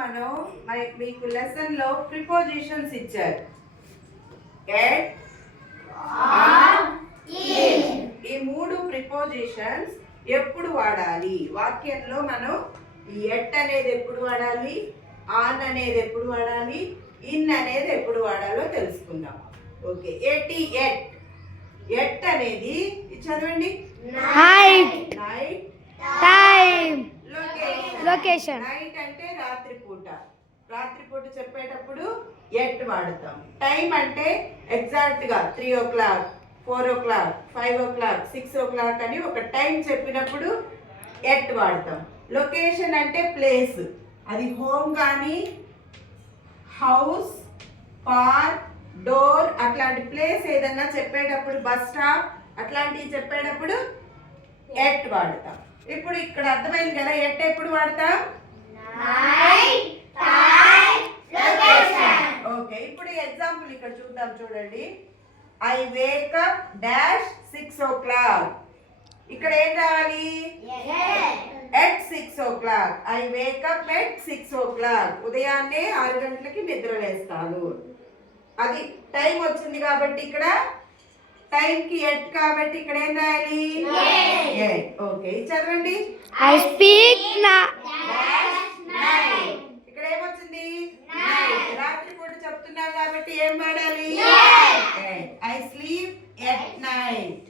మనం మీకు లెసన్ లో ప్రిపోజిషన్స్ ఇచ్చారు. At, on, in. ఈ మూడు ప్రిపోజిషన్స్ ఎప్పుడు వాడాలి వాక్యంలో? మనం ఈ ఎట్ అనేది ఎప్పుడు వాడాలి, ఆన్ అనేది ఎప్పుడు వాడాలి, ఇన్ అనేది ఎప్పుడు వాడాలో తెలుసుకుందాం. Okay, ఎటి at. ఎట్ అనేది చదవండి. Night, night, time, location. Location. Night అంటే రాత్రిపూట. రాత్రిపూట చెప్పేటప్పుడు ఎట్ వాడతాం. టైం అంటే ఎగ్జాక్ట్ గా 3 o'clock, 4 o'clock, 5 o'clock, 6 o'clock అని ఒక టైం చెప్పినప్పుడు ఎట్ వాడతాం. లొకేషన్ అంటే ప్లేస్, అది హోమ్ కానీ హౌస్, పార్క్, డోర్ అట్లాంటి ప్లేస్ ఏదన్నా చెప్పేటప్పుడు, బస్ స్టాప్ అట్లాంటివి చెప్పేటప్పుడు ఎట్ వాడతాం. ఇప్పుడు ఇక్కడ అర్థమైంది కదా ఎట్ ఎప్పుడు వాడతాం? ఓకే, ఇప్పుడు ఎగ్జాంపుల్ ఇక్కడ చూద్దాం. చూడండి, ఐ వేకప్ డాష్ 6 o'clock. ఇక్కడ ఏం రావాలి? At 6 o'clock. I wake up at 6 o'clock. ఉదయాన్నే 6 గంటలకి నిద్ర లేస్తాను. అది టైం వచ్చింది కాబట్టి ఇక్కడ టైంకి ఎట్ కాబట్టి ఇక్కడ ఏం రాయాలి? ఎట్. ఓకే, చదవండి. ఐ స్పీక్ ఇక్కడ ఏమొచ్చింది? రాత్రి పూట చెప్తున్నాం కాబట్టి ఏం వాడాలి? I sleep at night.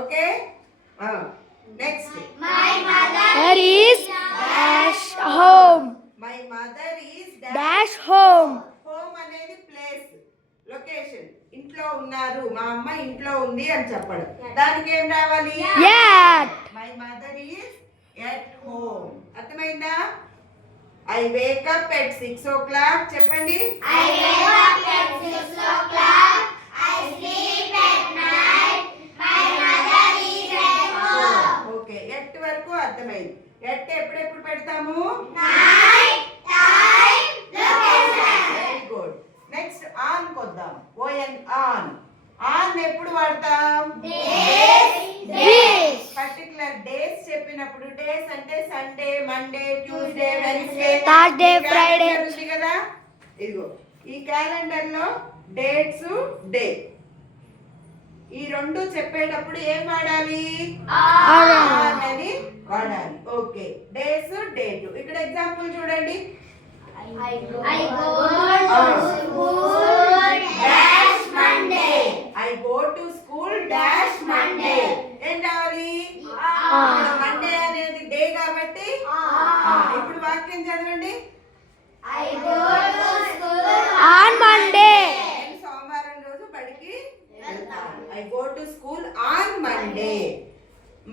Okay, next. My mother is dash home. My mother is dash home. Home అనేది ప్లేస్, లొకేషన్. ఇంట్లో ఉన్నారు, మా అమ్మ ఇంట్లో ఉంది అని చెప్పడం. దానికి ఏం రావాలి? At. My mother is at home. అర్థమైందా? I wake up at 6 o'clock. చెప్పండి. I wake up at 6 o'clock. I sleep at night. My mother is at home. Okay, at వరకు అర్థమైంది. ఎట్ ఎప్పుడెప్పుడు పెడతాము? Night, time, location. Very good. Next on కొద్దాం. O N on. On ఎప్పుడు వాడతాం? Days. Particular days చెప్పినప్పుడు. Days అంటే Sunday, Monday, Tuesday, Wednesday, Thursday, Friday. ఉంది కదా, ఇదిగో ఈ క్యాలెండర్ లో డేట్స్, డే ఈ రెండు చెప్పేటప్పుడు ఏం వాడాలి? ఆన్ అని వాడాలి. Okay, days, date. ఇక్కడ ఎగ్జాంపుల్ చూడండి. I go to school dash Monday. I go to school dash Monday. ఏం రావాలి? మండే అనేది డే కాబట్టి ఇప్పుడు వాక్యం చదవండి. I go to school on Monday. నేను సోమవారం రోజు బడికి వెళ్తాను. I go to school on Monday.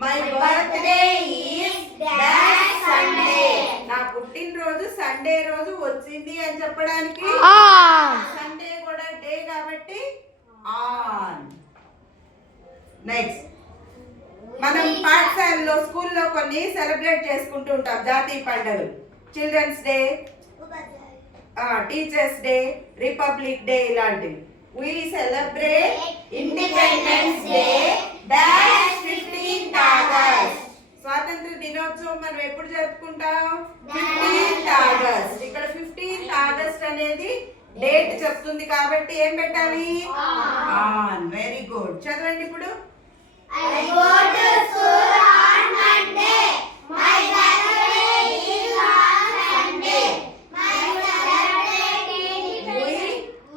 My birthday is dash Sunday. నా పుట్టినరోజు సండే రోజు వచ్చింది అని చెప్పడానికి ఆన్. సండే కూడా డే కాబట్టి ఆన్. నెక్స్ట్, మనం పాఠశాలలో స్కూల్లో కొన్ని సెలబ్రేట్ చేసుకుంటూ ఉంటాం జాతీయ పండుగలు. Children's Day, Teachers' Day, Republic Day ఇలాంటివి. We celebrate Independence Day dash 15th August. స్వాతంత్ర దినోత్సవం మనం ఎప్పుడు జరుపుకుంటాం? 15th August. ఇక్కడ 15th August అనేది డేట్ చెప్తుంది కాబట్టి ఏం పెట్టాలి? ఆన్. Very good. చదవండి ఇప్పుడు. I go to school on Monday. My birthday is on Sunday.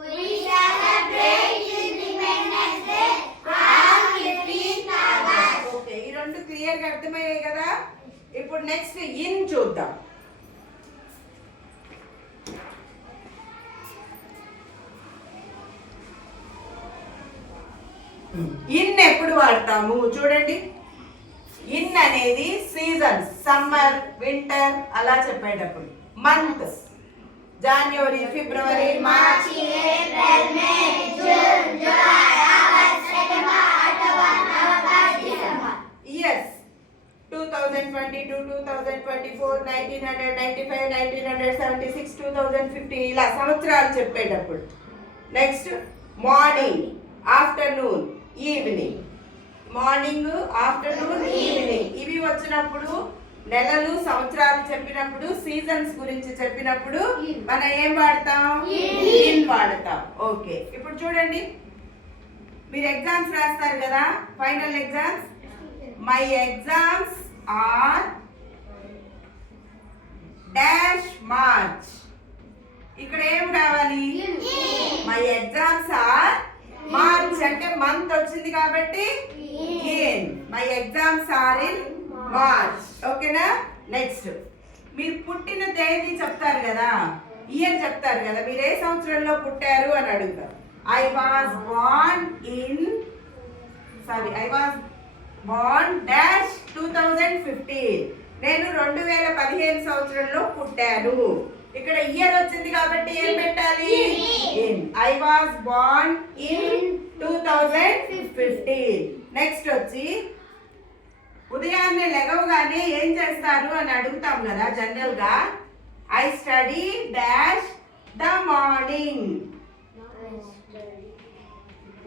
We celebrate Independence Day on 15th August. Okay, ఈ రెండు క్లియర్ గా అర్థమయ్యాయి కదా. ఇప్పుడు నెక్స్ట్ ఇన్ చూద్దాం. ఇన్ ఎప్పుడు వాడతాము చూడండి. ఇన్ అనేది సీజన్స్, సమ్మర్, వింటర్ అలా చెప్పేటప్పుడు. Month January, February, March, April, May, June, July, August, September, October, November, December. Years 2022, 2024, 1995, 1976, 2050 ఇలా సంవత్సరాలు చెప్పేటప్పుడు. Next morning, afternoon, evening. Morning, afternoon, evening ఇవి వచ్చినప్పుడు నెలలు సంవత్సరాలు చెప్పినప్పుడు సీజన్స్ గురించి చెప్పినప్పుడు మనం ఏం వాడతాం? ఇన్ వాడతాం. ఓకే, ఇప్పుడు చూడండి, మీరు ఎగ్జామ్స్ రాస్తారు కదా, final exams. My exams are dash March. ఇక్కడ ఏం రావాలి? మై ఎగ్జామ్స్ ఆర్ మార్చ్ అంటే మంత్ వచ్చింది కాబట్టి in. My exams are in March. ఓకేనా? నెక్స్ట్, మీరు పుట్టిన తేదీ చెప్తారు కదా, ఇయర్ చెప్తారు కదా, మీరు ఏ సంవత్సరంలో పుట్టారు అని అడుగుతారు. I was born dash 2015. నేను 2015 సంవత్సరంలో పుట్టాను. ఇక్కడ ఇయర్ వచ్చింది కాబట్టి ఏం పెట్టాలి? In. I was born in 2015. Next వచ్చి ఉదయాన్నే లెగవగానే ఏం చేస్తారు అని అడుగుతాం కదా జనరల్ గా. I study dash the morning.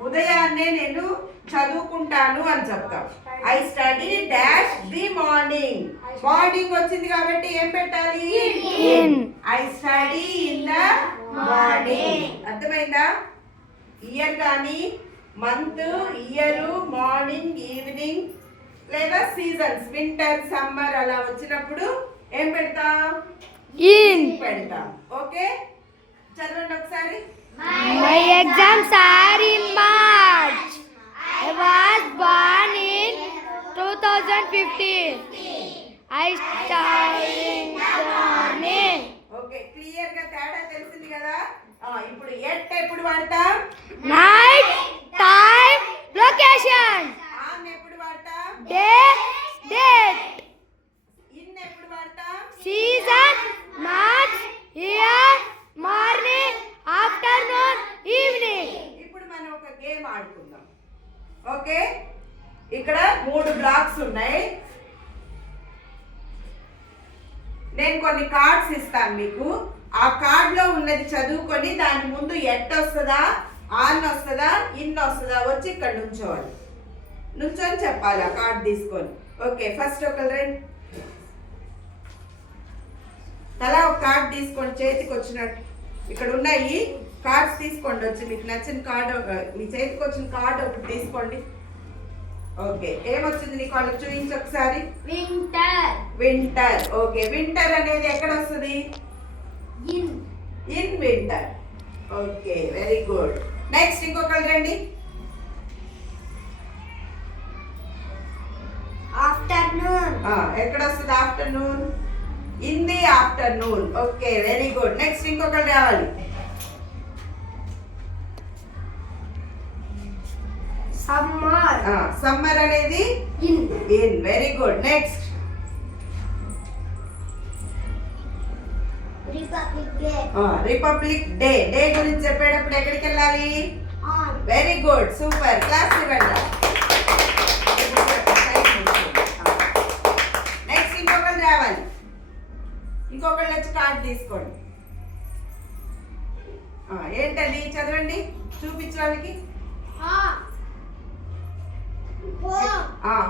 ఉదయాన్నే నేను చదువుకుంటాను అని చెప్తాం. I study dash the morning. Morning వచ్చింది కాబట్టి ఏం పెట్టాలి? In. I study in the morning. అర్థమైందా? ఇయర్ కానీ మంత్, ఇయర్, మార్నింగ్, ఈవినింగ్ లేదా సీజన్స్ వింటర్, సమ్మర్ అలా వచ్చినప్పుడు ఏం పెడతాం? ఇన్. పెడతాం. ఓకే, చదవండి ఒకసారి. My exams are in March. I was born in 2015. I studied morning. Okay, clear గా తేడా తెలిసింది కదా. ఇప్పుడు ఎట్ ఎప్పుడు వాడతాం? Night, time, location. ఆన్ ఎప్పుడు వాడతాం? Day, date. ఇన్ ఎప్పుడు వాడతాం? Season, month, year, morning, afternoon, evening. ఇప్పుడు మనం ఒక గేమ్ ఆడుకుందాం. ఓకే, ఇక్కడ 3 బ్లాక్స్ ఉన్నాయి. నేను కొన్ని కార్డ్స్ ఇస్తాను మీకు. ఆ కార్డ్ లో ఉన్నది చదువుకొని దాని ముందు ఎట్ వస్తుందా, ఆన్ వస్తుందా, ఇన్ వస్తుందా వచ్చి ఇక్కడ నుంచోవాలి. నుంచొని చెప్పాలి ఆ కార్డ్ తీసుకొని. ఓకే, ఫస్ట్ ఒకరు రండి. తలా ఒక కార్డ్ తీసుకోండి, చేతికి వచ్చినట్టు. ఇక్కడ ఉన్నాయి కార్డ్స్ తీసుకోండి. వచ్చి మీకు నచ్చిన కార్డు, మీ చేతికి వచ్చిన కార్డు ఒకటి తీసుకోండి. ఓకే, ఏమొచ్చింది నీకు? వాళ్ళకి చూపించి ఒకసారి. వింటర్. ఓకే, వింటర్ అనేది ఎక్కడ వస్తుంది? In winter. Okay, very good. Next ఇంకొకరు రండి. Afternoon. ఎక్కడ వస్తుంది afternoon? In the afternoon. Okay, very good. Next ఇంకొకరు రావాలి. Summer. సమ్మర్ అనేది In. In. Very good. Next Republic Day. Republic day. Day గురించి చెప్పేటప్పుడు ఎక్కడికి వెళ్ళాలి? On. Very good, super. Class ఇవ్వండి. నెక్స్ట్ ఇంకొకరు రావాలి. ఇంకొకళ్ళు వచ్చి కార్డు తీసుకోండి. ఏంటది? చదవండి, చూపించు వాళ్ళకి. Home.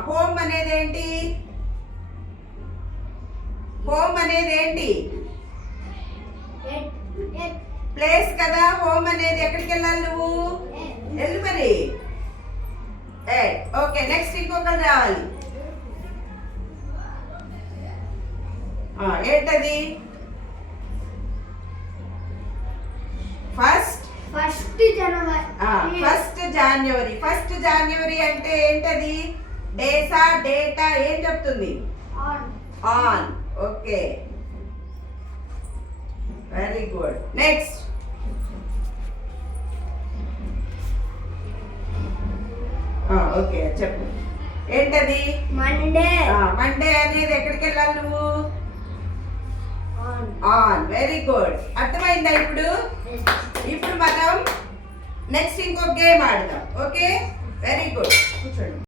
హోమ్ అనేది ఏంటి? హోమ్ అనేది ఏంటి? ప్లేస్ కదా. హోమ్ అనేది ఎక్కడికి వెళ్ళాలి నువ్వు? వెళ్ళు మరి. ఓకే, నెక్స్ట్ ఇంకొకరు రావాలి. ఏంటది? First January. First January. First January అంటే ఏంటది? డేసా, డేటా ఏం చెప్తుంది? On. On. Okay, very good. Next okay, చెప్పు. ఏంటది? Monday. మండే అనేది ఎక్కడికి వెళ్ళాలి నువ్వు? On. ఆన్. Very good. అర్థమైందా ఇప్పుడు? ఇప్పుడు మనం నెక్స్ట్ ఇంకో గేమ్ ఆడదాం. Okay, very good. కూర్చోండి.